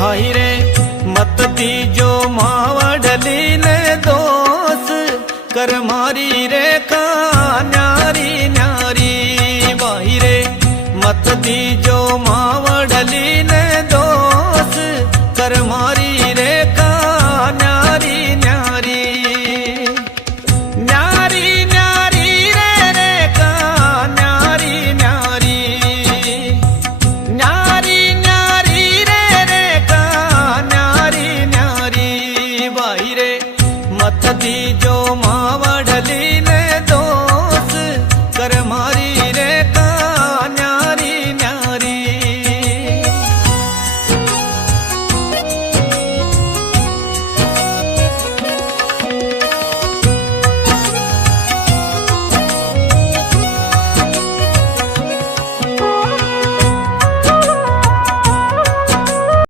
भाई रे मत दीजो मावड़ली ने दोष कर मारी रे का न्यारी न्यारी भाई रे मत दीजो